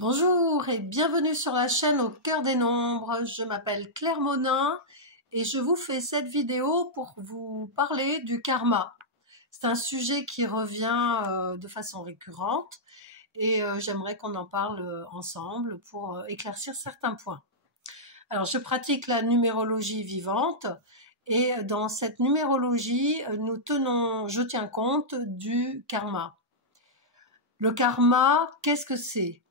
Bonjour et bienvenue sur la chaîne Au cœur des nombres. Je m'appelle Claire Monin et je vous fais cette vidéo pour vous parler du karma. C'est un sujet qui revient de façon récurrente et j'aimerais qu'on en parle ensemble pour éclaircir certains points. Alors, je pratique la numérologie vivante et dans cette numérologie, je tiens compte du karma. Le karma, qu'est-ce que c'est?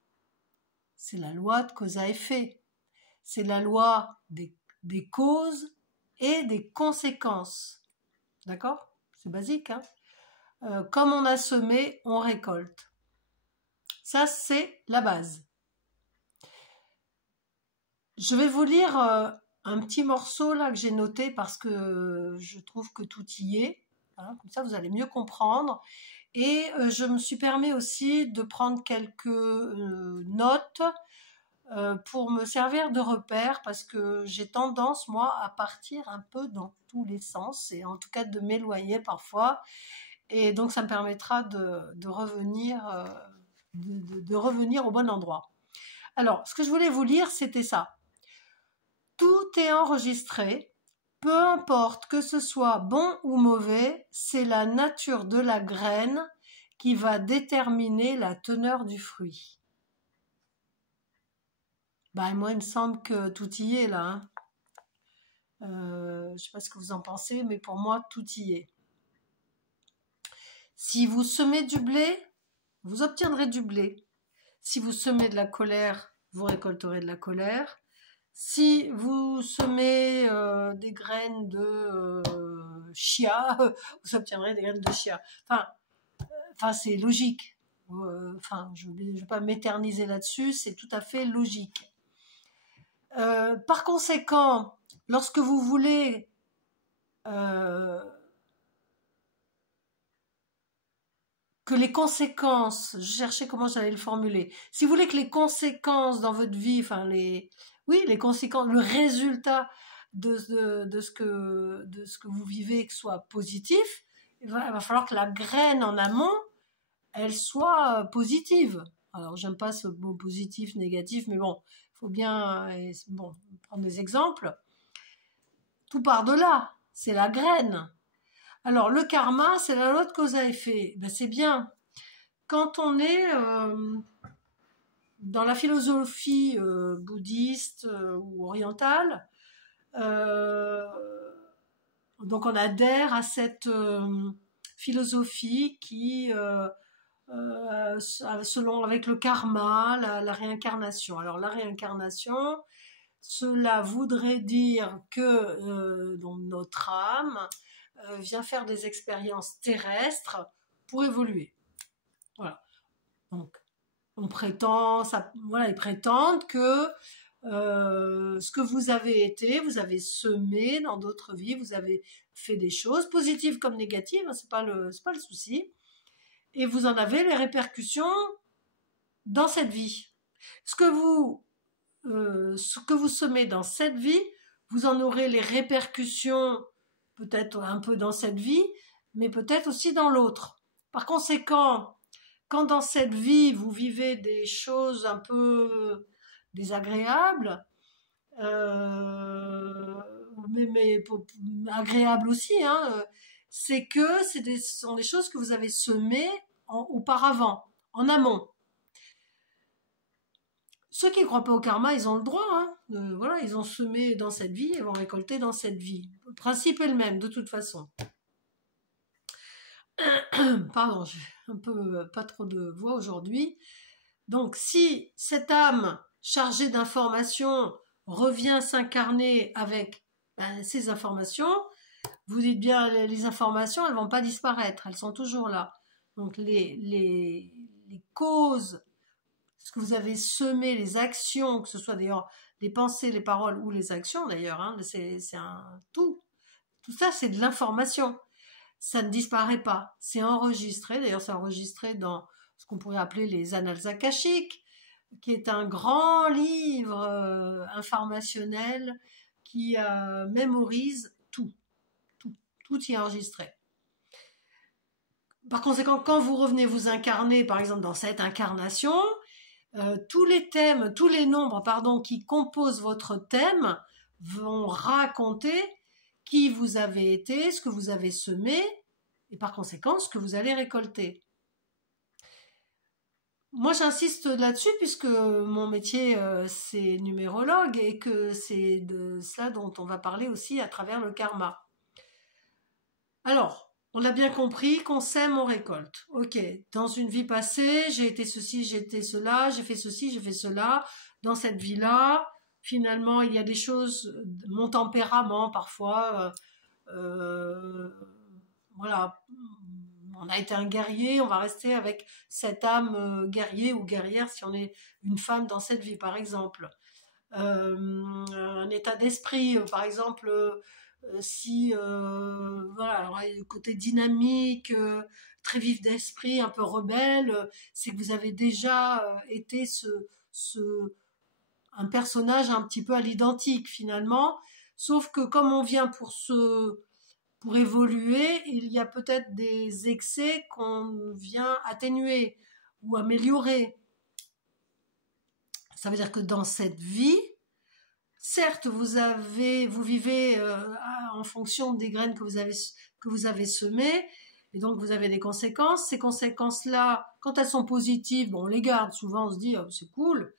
C'est la loi de cause à effet. C'est la loi des causes et des conséquences. D'accord? C'est basique, hein? Comme on a semé, on récolte. Ça, c'est la base. Je vais vous lire un petit morceau là que j'ai noté parce que je trouve que tout y est. Hein, comme ça, vous allez mieux comprendre. Et je me suis permis aussi de prendre quelques notes pour me servir de repère parce que j'ai tendance, moi, à partir un peu dans tous les sens et en tout cas de m'éloigner parfois. Et donc, ça me permettra de revenir, de revenir au bon endroit. Alors, ce que je voulais vous lire, c'était ça. Tout est enregistré, peu importe que ce soit bon ou mauvais, c'est la nature de la graine qui va déterminer la teneur du fruit. Bah, moi, il me semble que tout y est là. Hein. Je ne sais pas ce que vous en pensez, mais pour moi, tout y est. Si vous semez du blé, vous obtiendrez du blé. Si vous semez de la colère, vous récolterez de la colère. Si vous semez des graines de chia, vous obtiendrez des graines de chia. Enfin c'est logique. Je ne vais pas m'éterniser là-dessus, c'est tout à fait logique. Par conséquent, lorsque vous voulez que les conséquences, je cherchais comment j'allais le formuler, si vous voulez que les conséquences dans votre vie, les conséquences, le résultat de ce que vous vivez soit positif, il va falloir que la graine en amont, elle soit positive. Alors, j'aime pas ce mot positif, négatif, mais bon, il faut bien prendre des exemples. Tout part de là, c'est la graine. Alors, le karma, c'est la loi de cause à effet. Ben, c'est bien. Quand on est dans la philosophie bouddhiste ou orientale, donc on adhère à cette philosophie qui, selon avec le karma, la réincarnation. Alors la réincarnation, cela voudrait dire que donc notre âme vient faire des expériences terrestres pour évoluer. Voilà. Donc, ils prétendent que ce que vous avez été, vous avez semé dans d'autres vies, vous avez fait des choses positives comme négatives, hein, c'est pas le souci, et vous en avez les répercussions dans cette vie. Ce que vous semez dans cette vie, vous en aurez les répercussions peut-être un peu dans cette vie, mais peut-être aussi dans l'autre. Par conséquent, quand dans cette vie vous vivez des choses un peu désagréables, mais agréables aussi, hein, c'est que ce sont des choses que vous avez semées auparavant, en amont. Ceux qui ne croient pas au karma, ils ont le droit. Hein, voilà, ils ont semé dans cette vie et vont récolter dans cette vie. Le principe est le même, de toute façon. Pardon, j'ai un peu pas trop de voix aujourd'hui. Donc, si cette âme chargée d'informations revient s'incarner avec ces informations, vous dites bien, les informations, elles vont pas disparaître, elles sont toujours là. Donc, les causes, ce que vous avez semé, les actions, que ce soit d'ailleurs les pensées, les paroles ou les actions d'ailleurs, hein, c'est un tout. Tout ça, c'est de l'information. Ça ne disparaît pas. C'est enregistré. D'ailleurs, c'est enregistré dans ce qu'on pourrait appeler les annales akashiques, qui est un grand livre informationnel qui mémorise tout. Tout y est enregistré. Par conséquent, quand vous revenez vous incarner, par exemple, dans cette incarnation, tous les thèmes, tous les nombres, pardon, qui composent votre thème vont raconter qui vous avez été, ce que vous avez semé, et par conséquent, ce que vous allez récolter. Moi, j'insiste là-dessus puisque mon métier, c'est numérologue et que c'est de cela dont on va parler aussi à travers le karma. Alors, on a bien compris qu'on sème, on récolte. Ok, dans une vie passée, j'ai été ceci, j'ai été cela, j'ai fait ceci, j'ai fait cela. Dans cette vie-là, finalement, il y a des choses, mon tempérament parfois, voilà, on a été un guerrier, on va rester avec cette âme guerrier ou guerrière si on est une femme dans cette vie, par exemple. Un état d'esprit, par exemple, si voilà, alors le côté dynamique, très vif d'esprit, un peu rebelle, c'est que vous avez déjà été un personnage un petit peu à l'identique finalement, sauf que comme on vient pour évoluer, il y a peut-être des excès qu'on vient atténuer ou améliorer. Ça veut dire que dans cette vie, certes, vous vivez en fonction des graines que vous avez semées, et donc vous avez des conséquences. Ces conséquences-là, quand elles sont positives, bon, on les garde. Souvent, on se dit, oh, c'est cool.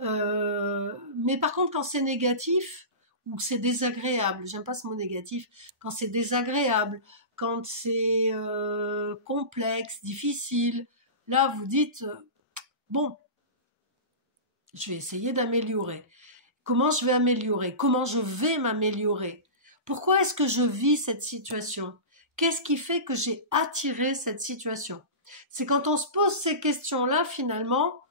Mais par contre, quand c'est négatif ou que c'est désagréable, j'aime pas ce mot négatif, quand c'est désagréable, quand c'est complexe, difficile, là, vous dites, bon, je vais essayer d'améliorer. Comment je vais améliorer? Comment je vais m'améliorer? Pourquoi est-ce que je vis cette situation? Qu'est-ce qui fait que j'ai attiré cette situation? C'est quand on se pose ces questions-là, finalement,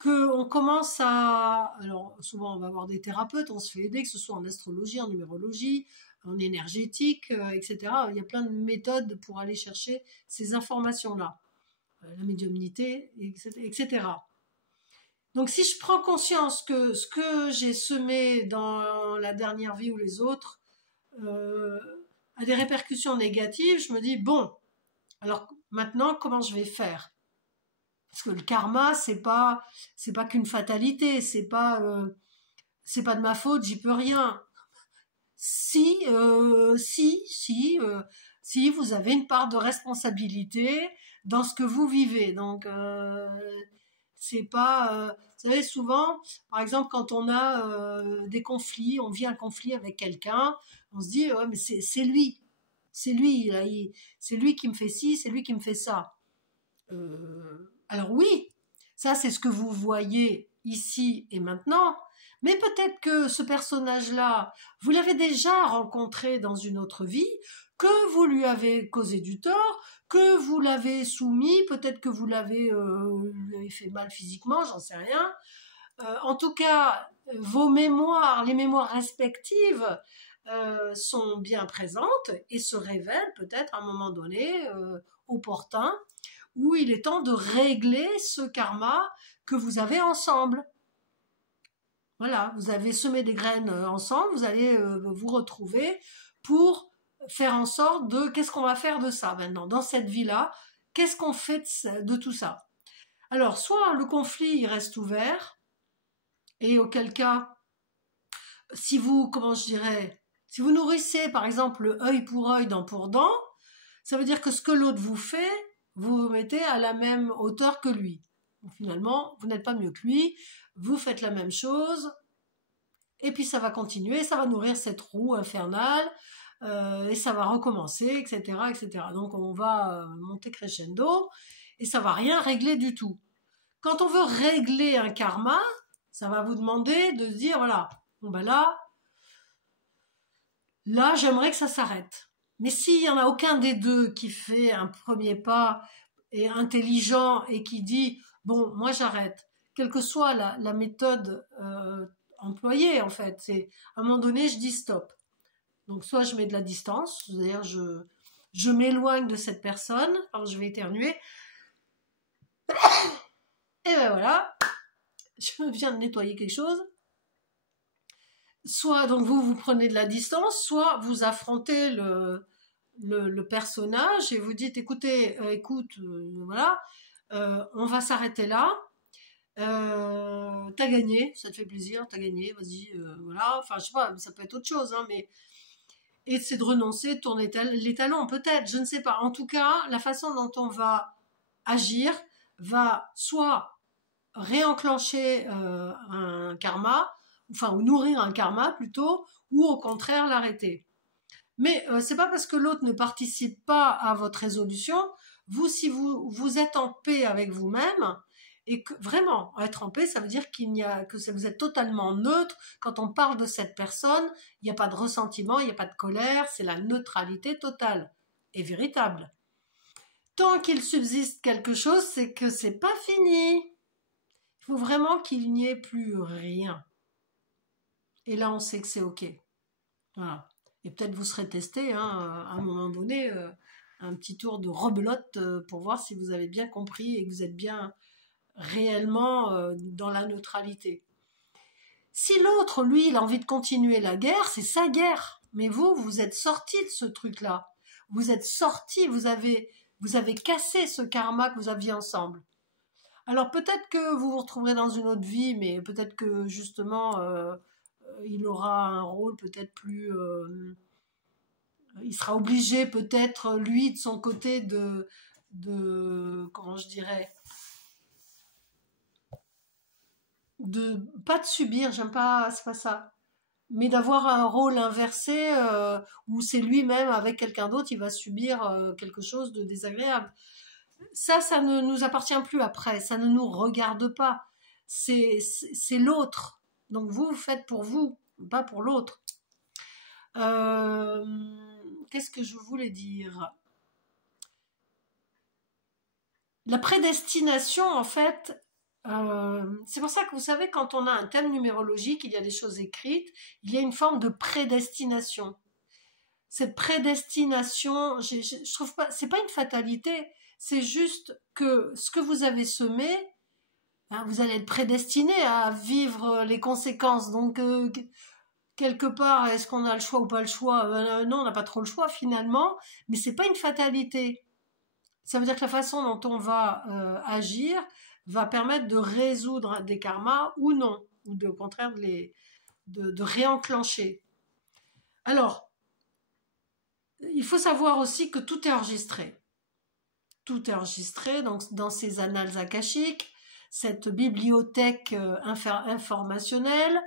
qu'on commence à... Alors, souvent, on va voir des thérapeutes, on se fait aider, que ce soit en astrologie, en numérologie, en énergétique, etc. Il y a plein de méthodes pour aller chercher ces informations-là. La médiumnité, etc. Donc si je prends conscience que ce que j'ai semé dans la dernière vie ou les autres euh, a des répercussions négatives, je me dis bon, alors maintenant comment je vais faire? Parce que le karma c'est pas qu'une fatalité, c'est pas de ma faute, j'y peux rien. Si vous avez une part de responsabilité dans ce que vous vivez. Donc c'est pas vous savez souvent par exemple quand on a des conflits, on vit un conflit avec quelqu'un, on se dit ouais, mais c'est lui là, c'est lui qui me fait ci, c'est lui qui me fait ça. Alors oui, ça c'est ce que vous voyez ici et maintenant, mais peut-être que ce personnage-là, vous l'avez déjà rencontré dans une autre vie, que vous lui avez causé du tort, que vous l'avez soumis, peut-être que vous lui avez fait mal physiquement, j'en sais rien. En tout cas, vos mémoires, les mémoires respectives, sont bien présentes et se révèlent peut-être à un moment donné opportun où il est temps de régler ce karma que vous avez ensemble. Voilà, vous avez semé des graines ensemble, vous allez vous retrouver pour faire en sorte de qu'est-ce qu'on va faire de ça maintenant, dans cette vie-là, qu'est-ce qu'on fait de tout ça. Alors, soit le conflit il reste ouvert, et auquel cas, si vous, comment je dirais, si vous nourrissez par exemple le œil pour œil, dent pour dent, ça veut dire que ce que l'autre vous fait, vous vous mettez à la même hauteur que lui. Donc, finalement, vous n'êtes pas mieux que lui, vous faites la même chose, et puis ça va continuer, ça va nourrir cette roue infernale, et ça va recommencer, etc., etc. Donc on va monter crescendo, et ça va rien régler du tout. Quand on veut régler un karma, ça va vous demander de se dire, voilà, bon ben là j'aimerais que ça s'arrête. Mais s'il n'y en a aucun des deux qui fait un premier pas et intelligent et qui dit bon moi j'arrête, quelle que soit la méthode employée en fait, c'est à un moment donné je dis stop. Donc soit je mets de la distance, c'est-à-dire je m'éloigne de cette personne, alors je vais éternuer, et ben voilà, je viens de nettoyer quelque chose. Soit donc vous prenez de la distance, soit vous affrontez le personnage et vous dites écoutez, écoute, voilà, on va s'arrêter là. t'as gagné, ça te fait plaisir, t'as gagné, vas-y, voilà. Enfin, je sais pas, ça peut être autre chose, hein, mais et c'est de renoncer, de tourner les talons, peut-être, je ne sais pas. En tout cas, la façon dont on va agir va soit réenclencher un karma, enfin, ou nourrir un karma plutôt, ou au contraire l'arrêter. Mais c'est pas parce que l'autre ne participe pas à votre résolution, vous, si vous êtes en paix avec vous-même, et que vraiment être en paix, ça veut dire qu'il n'y a que vous êtes totalement neutre. Quand on parle de cette personne, il n'y a pas de ressentiment, il n'y a pas de colère, c'est la neutralité totale et véritable. Tant qu'il subsiste quelque chose, c'est que c'est pas fini. Il faut vraiment qu'il n'y ait plus rien. Et là, on sait que c'est ok. Voilà. Et peut-être vous serez testé hein, à un moment donné, un petit tour de rebelote pour voir si vous avez bien compris et que vous êtes bien réellement dans la neutralité. Si l'autre, lui, il a envie de continuer la guerre, c'est sa guerre. Mais vous, vous êtes sorti de ce truc-là. Vous êtes sorti, vous avez cassé ce karma que vous aviez ensemble. Alors peut-être que vous vous retrouverez dans une autre vie, mais peut-être que justement, il aura un rôle peut-être plus... il sera obligé peut-être, lui, de son côté, comment je dirais, pas de subir, j'aime pas, c'est pas ça, mais d'avoir un rôle inversé où c'est lui-même avec quelqu'un d'autre, il va subir quelque chose de désagréable. Ça ne nous appartient plus après, ça ne nous regarde pas. C'est l'autre. Donc vous faites pour vous, pas pour l'autre. Euh, Qu'est-ce que je voulais dire? La prédestination, en fait, c'est pour ça que vous savez, quand on a un thème numérologique, il y a des choses écrites, il y a une forme de prédestination. Cette prédestination, je trouve pas, c'est pas une fatalité, c'est juste que ce que vous avez semé, hein, vous allez être prédestiné à vivre les conséquences. Donc, quelque part, est-ce qu'on a le choix ou pas le choix? Non, on n'a pas trop le choix finalement, mais c'est pas une fatalité. Ça veut dire que la façon dont on va agir va permettre de résoudre des karmas ou non, ou au contraire de réenclencher. Alors, il faut savoir aussi que tout est enregistré. Tout est enregistré donc, dans ces annales akashiques, cette bibliothèque informationnelle,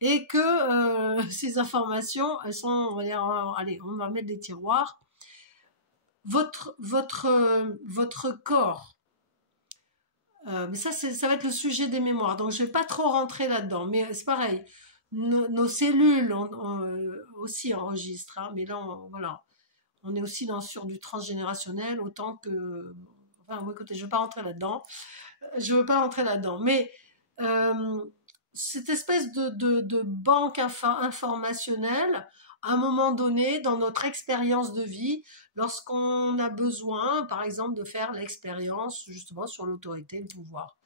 et que ces informations, elles sont, on va dire, allez, on va mettre des tiroirs. Votre corps, mais ça va être le sujet des mémoires, donc je vais pas trop rentrer là-dedans, mais c'est pareil, nos cellules aussi enregistrent, hein, mais là, voilà, on est aussi sur du transgénérationnel, autant que... Enfin, bon, écoutez, je ne veux pas rentrer là-dedans, mais euh, cette espèce de banque informationnelle, à un moment donné, dans notre expérience de vie, lorsqu'on a besoin, par exemple, de faire l'expérience justement sur l'autorité et le pouvoir.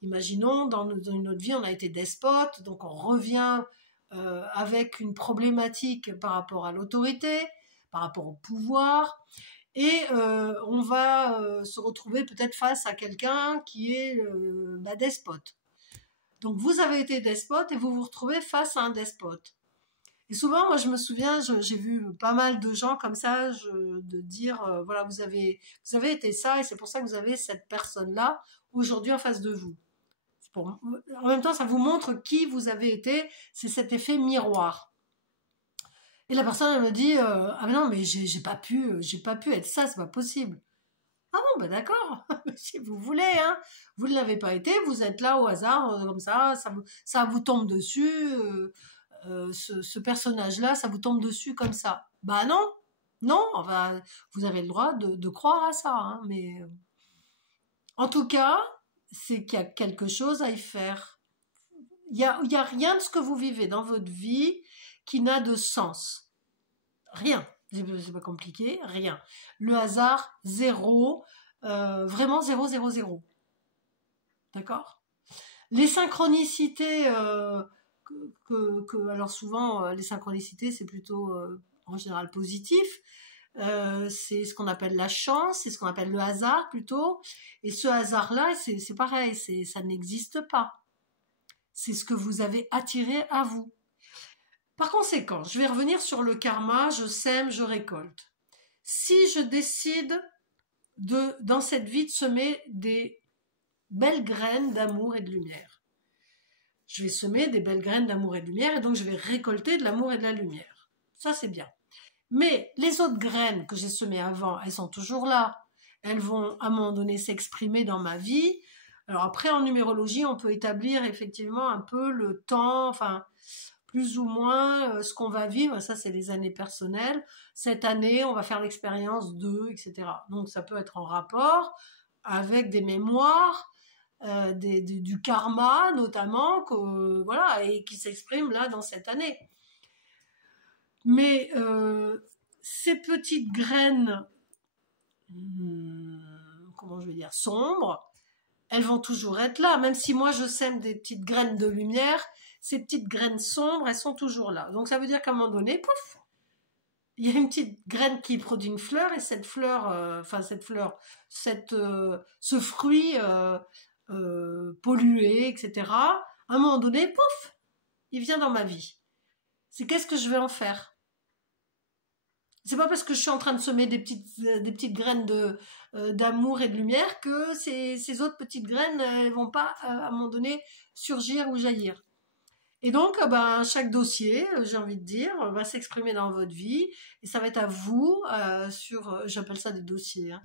Imaginons, dans notre vie, on a été despote, donc on revient avec une problématique par rapport à l'autorité, par rapport au pouvoir, et on va se retrouver peut-être face à quelqu'un qui est despote. Donc vous avez été despote et vous vous retrouvez face à un despote. Et souvent, moi je me souviens, j'ai vu pas mal de gens comme ça, de dire, voilà, vous avez été ça et c'est pour ça que vous avez cette personne-là aujourd'hui en face de vous. En même temps, ça vous montre qui vous avez été, c'est cet effet miroir. Et la personne, elle me dit, ah mais non, mais j'ai pas pu être ça, c'est pas possible. Ah bon, ben d'accord, si vous voulez, hein. Vous ne l'avez pas été, vous êtes là au hasard, comme ça vous tombe dessus, ce personnage-là, ça vous tombe dessus comme ça. Bah non, non, enfin, vous avez le droit de croire à ça, hein, mais en tout cas, c'est qu'il y a quelque chose à y faire. Il y a rien de ce que vous vivez dans votre vie qui n'a de sens. Rien. C'est pas compliqué, rien. Le hasard, zéro. Vraiment zéro, zéro, zéro. D'accord? Les synchronicités, alors souvent, les synchronicités, c'est plutôt en général positif. c'est ce qu'on appelle la chance, c'est ce qu'on appelle le hasard plutôt. Et ce hasard-là, c'est pareil, ça n'existe pas. C'est ce que vous avez attiré à vous. Par conséquent, je vais revenir sur le karma, je sème, je récolte. Si je décide dans cette vie de semer des belles graines d'amour et de lumière, je vais semer des belles graines d'amour et de lumière et donc je vais récolter de l'amour et de la lumière. Ça, c'est bien. Mais les autres graines que j'ai semées avant, elles sont toujours là. Elles vont à un moment donné s'exprimer dans ma vie. Alors après, en numérologie, on peut établir effectivement un peu le temps, enfin, plus ou moins ce qu'on va vivre. Ça, c'est les années personnelles. Cette année, on va faire l'expérience de, etc. Donc, ça peut être en rapport avec des mémoires, du karma notamment, voilà, et qui s'exprime là dans cette année. Mais ces petites graines, comment je vais dire, sombres, elles vont toujours être là. Même si moi je sème des petites graines de lumière, ces petites graines sombres, elles sont toujours là. Donc ça veut dire qu'à un moment donné, pouf, il y a une petite graine qui produit une fleur et cette fleur, ce fruit pollué, etc. À un moment donné, pouf, il vient dans ma vie. C'est qu'est-ce que je vais en faire? C'est pas parce que je suis en train de semer des petites graines d'amour et de lumière que ces autres petites graines ne vont pas à un moment donné surgir ou jaillir. Et donc, ben, chaque dossier, j'ai envie de dire, va s'exprimer dans votre vie et ça va être à vous, j'appelle ça des dossiers, hein,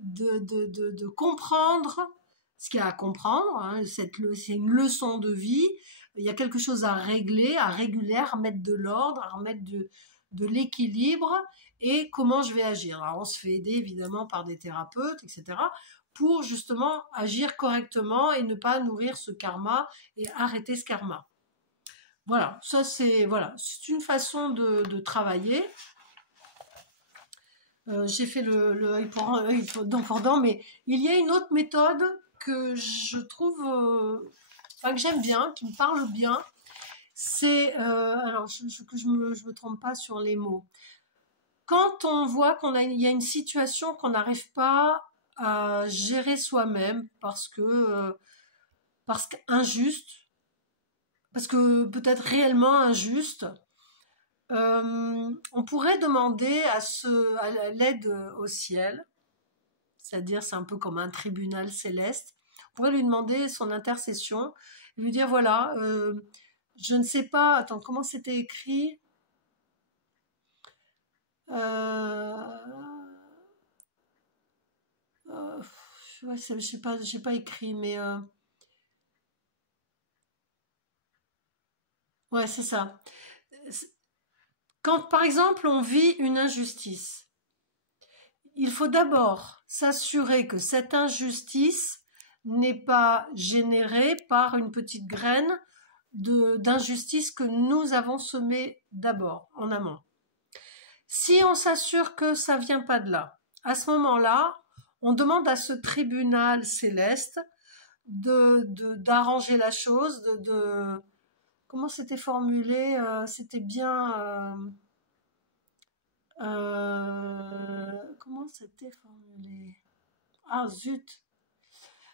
de comprendre ce qu'il y a à comprendre. Hein, c'est une leçon de vie. Il y a quelque chose à régler, à réguler, à remettre de l'ordre, à remettre de l'équilibre et comment je vais agir. Alors on se fait aider évidemment par des thérapeutes, etc. pour justement agir correctement et ne pas nourrir ce karma et arrêter ce karma. Voilà, ça c'est une façon de travailler. J'ai fait le œil pour œil, dent pour dent, mais il y a une autre méthode que je trouve, que j'aime bien, qui me parle bien. C'est, alors que je me trompe pas sur les mots. Quand on voit il y a une situation qu'on n'arrive pas à gérer soi-même parce qu'injuste, parce que peut-être réellement injuste, on pourrait demander à l'aide au ciel, c'est-à-dire c'est un peu comme un tribunal céleste. On pourrait lui demander son intercession, lui dire voilà, je ne sais pas, attends, comment c'était écrit? Ouais, j'ai pas écrit, mais ouais, c'est ça. Quand, par exemple, on vit une injustice, il faut d'abord s'assurer que cette injustice n'est pas générée par une petite graine d'injustice que nous avons semée d'abord, en amont. Si on s'assure que ça vient pas de là, à ce moment-là, on demande à ce tribunal céleste d'arranger la chose, comment c'était formulé, c'était bien, comment c'était formulé? Ah zut!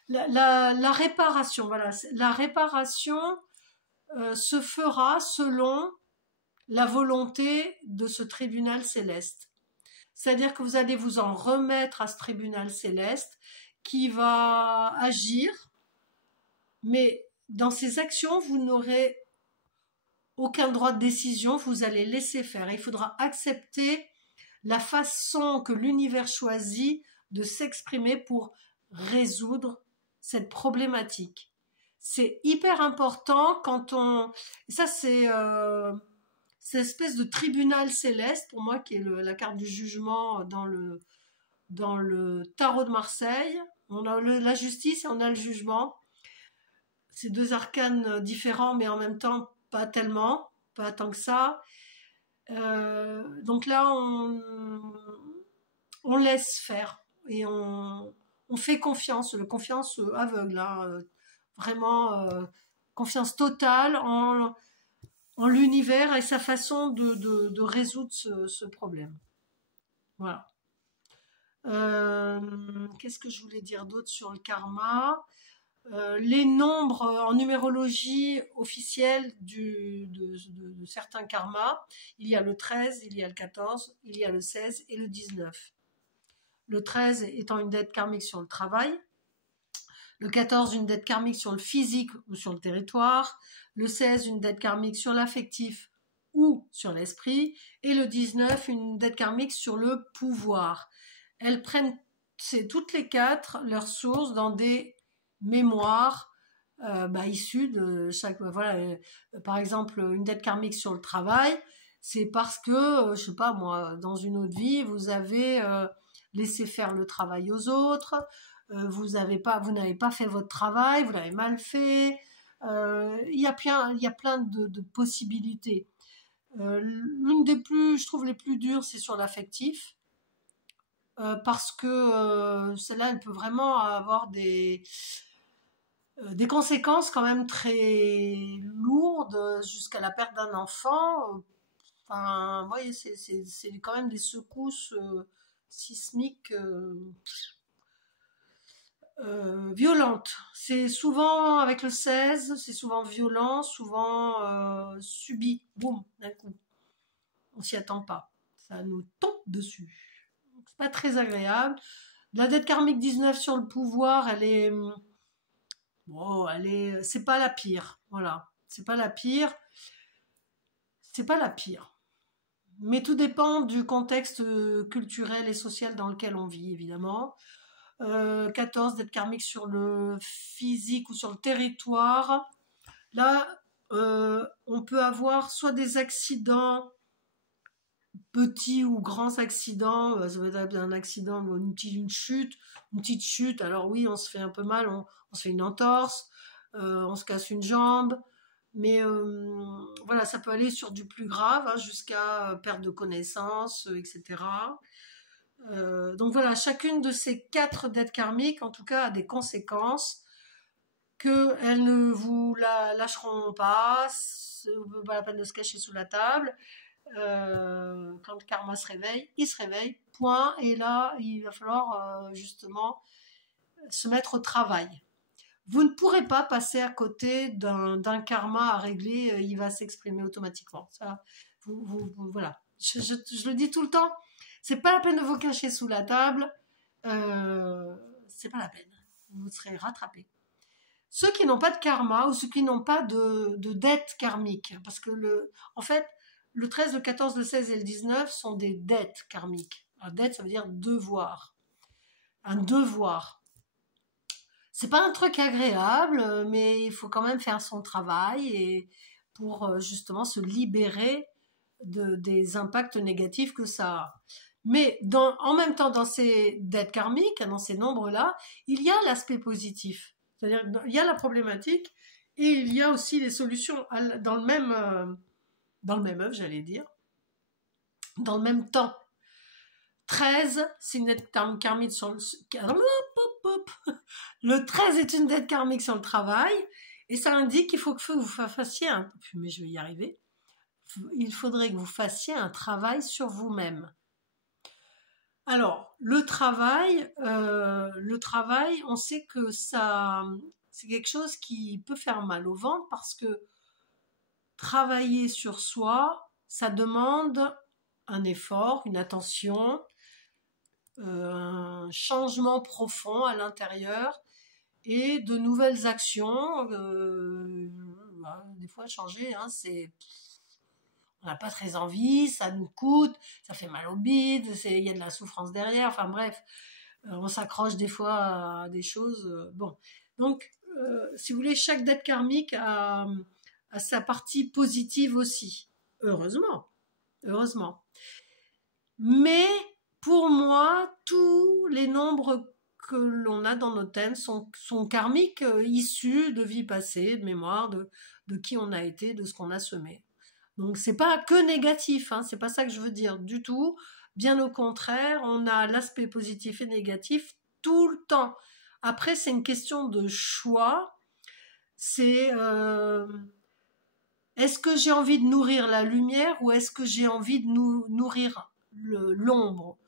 La réparation, voilà, la réparation se fera selon la volonté de ce tribunal céleste. C'est-à-dire que vous allez vous en remettre à ce tribunal céleste qui va agir, mais dans ses actions, vous n'aurez aucun droit de décision, vous allez laisser faire. Il faudra accepter la façon que l'univers choisit de s'exprimer pour résoudre cette problématique. C'est hyper important ça c'est cette espèce de tribunal céleste, pour moi, qui est la carte du jugement dans le tarot de Marseille. On a la justice et on a le jugement. C'est deux arcanes différents, mais en même temps, pas tellement, pas tant que ça. Donc là, on laisse faire et on fait confiance, confiance aveugle, hein, vraiment confiance totale en l'univers et sa façon de résoudre ce problème. Voilà. Qu'est-ce que je voulais dire d'autre sur le karma? Les nombres en numérologie officielle de certains karmas, il y a le 13, il y a le 14, il y a le 16 et le 19. Le 13 étant une dette karmique sur le travail, le 14 une dette karmique sur le physique ou sur le territoire, le 16 une dette karmique sur l'affectif ou sur l'esprit, et le 19 une dette karmique sur le pouvoir. Elles prennent toutes les quatre leur source dans des mémoires issues de chaque. Voilà, par exemple, une dette karmique sur le travail, c'est parce que, je sais pas moi, dans une autre vie, vous avez laissé faire le travail aux autres, vous n'avez pas fait votre travail, vous l'avez mal fait. Il y a plein de possibilités. L'une des plus, je trouve, les plus dures, c'est sur l'affectif. Parce que celle-là, elle peut vraiment avoir des conséquences quand même très lourdes jusqu'à la perte d'un enfant. Enfin, vous voyez, c'est quand même des secousses sismiques violentes. C'est souvent avec le 16, c'est souvent violent, souvent subi, boum, d'un coup. On s'y attend pas. Ça nous tombe dessus. C'est pas très agréable. La dette karmique 19 sur le pouvoir, c'est pas la pire. Voilà. C'est pas la pire. C'est pas la pire. Mais tout dépend du contexte culturel et social dans lequel on vit, évidemment. 14, dette karmique sur le physique ou sur le territoire. Là, on peut avoir soit des accidents, petits ou grands accidents, ça peut être un accident, une petite chute, alors oui, on se fait un peu mal, on se fait une entorse, on se casse une jambe, mais voilà, ça peut aller sur du plus grave, hein, jusqu'à perte de connaissance, etc. Donc voilà, chacune de ces 4 dettes karmiques, en tout cas, a des conséquences qu'elles ne vous lâcheront pas, c'est pas la peine de se cacher sous la table. Quand le karma se réveille, il se réveille, point, et là, il va falloir justement se mettre au travail. Vous ne pourrez pas passer à côté d'un karma à régler, il va s'exprimer automatiquement. Ça, voilà. Je le dis tout le temps, c'est pas la peine de vous cacher sous la table, c'est pas la peine, vous serez rattrapé. Ceux qui n'ont pas de karma ou ceux qui n'ont pas de dette karmique, parce que en fait, le 13, le 14, le 16 et le 19 sont des dettes karmiques. La dette, ça veut dire devoir. Un devoir. C'est pas un truc agréable, mais il faut quand même faire son travail et pour justement se libérer des impacts négatifs que ça a. Mais en même temps, dans ces dettes karmiques, dans ces nombres-là, il y a l'aspect positif. C'est-à-dire, il y a la problématique et il y a aussi les solutions dans le même œuvre, j'allais dire, dans le même temps. 13, c'est une dette karmique sur le 13 est une dette karmique sur le travail et ça indique qu'il faut que vous fassiez mais je vais y arriver. Il faudrait que vous fassiez un travail sur vous-même. Alors, le travail, on sait que c'est quelque chose qui peut faire mal au ventre parce que travailler sur soi, ça demande un effort, une attention, un changement profond à l'intérieur et de nouvelles actions. Des fois, changer, hein, on n'a pas très envie, ça nous coûte, ça fait mal au bide, il y a de la souffrance derrière, enfin bref, on s'accroche des fois à des choses. Bon, donc, si vous voulez, chaque dette karmique a sa partie positive aussi, heureusement, heureusement. Mais pour moi, tous les nombres que l'on a dans nos thèmes sont karmiques, issus de vies passées, de mémoire, de qui on a été, de ce qu'on a semé. Donc c'est pas que négatif, hein, c'est pas ça que je veux dire du tout. Bien au contraire, on a l'aspect positif et négatif tout le temps. Après, c'est une question de choix. C'est Est-ce que j'ai envie de nourrir la lumière ou est-ce que j'ai envie de nourrir l'ombre?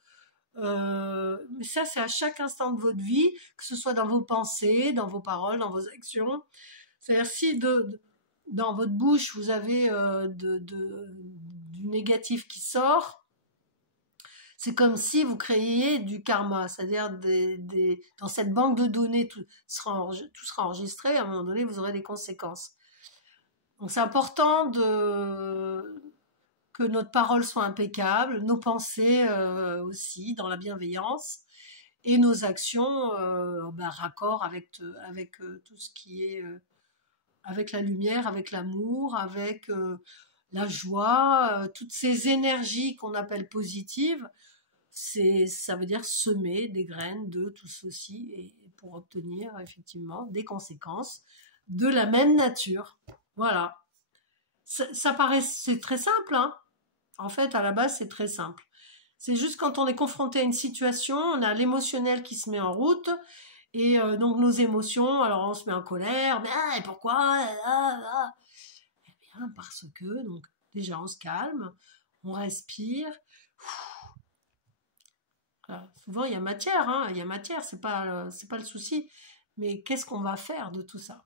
Mais ça, c'est à chaque instant de votre vie, que ce soit dans vos pensées, dans vos paroles, dans vos actions. C'est-à-dire si dans votre bouche, vous avez du négatif qui sort, c'est comme si vous créiez du karma, c'est-à-dire dans cette banque de données, tout sera enregistré, à un moment donné, vous aurez des conséquences. Donc c'est important que notre parole soit impeccable, nos pensées aussi, dans la bienveillance, et nos actions raccord avec tout ce qui est avec la lumière, avec l'amour, avec la joie, toutes ces énergies qu'on appelle positives. Ça veut dire semer des graines de tout ceci et pour obtenir effectivement des conséquences de la même nature. Voilà. Ça paraît, c'est très simple, hein. En fait, à la base, c'est très simple. C'est juste quand on est confronté à une situation, on a l'émotionnel qui se met en route, et donc nos émotions, alors on se met en colère, mais et pourquoi Eh bien, parce que, donc, déjà, on se calme, on respire. Alors, souvent, il y a matière, hein, il y a matière, c'est pas le souci. Mais qu'est-ce qu'on va faire de tout ça?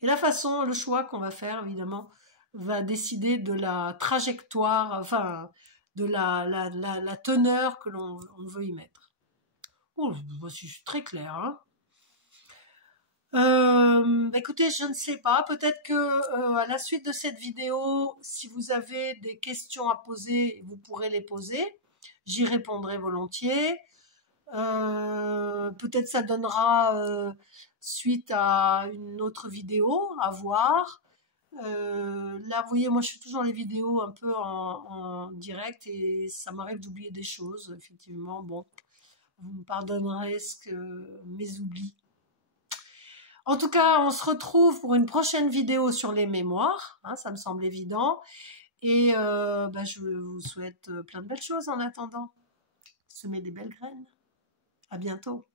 Et la façon, le choix qu'on va faire, évidemment, va décider de la trajectoire, enfin, de la teneur que l'on veut y mettre. Oh, c'est très clair, hein. Écoutez, je ne sais pas. Peut-être que à la suite de cette vidéo, si vous avez des questions à poser, vous pourrez les poser. J'y répondrai volontiers. Peut-être ça donnera suite à une autre vidéo à voir. Là, vous voyez, moi, je fais toujours les vidéos un peu en direct et ça m'arrive d'oublier des choses. Effectivement, bon, vous me pardonnerez mes oublis. En tout cas, on se retrouve pour une prochaine vidéo sur les mémoires, hein, ça me semble évident. Et je vous souhaite plein de belles choses en attendant. Semez des belles graines. À bientôt.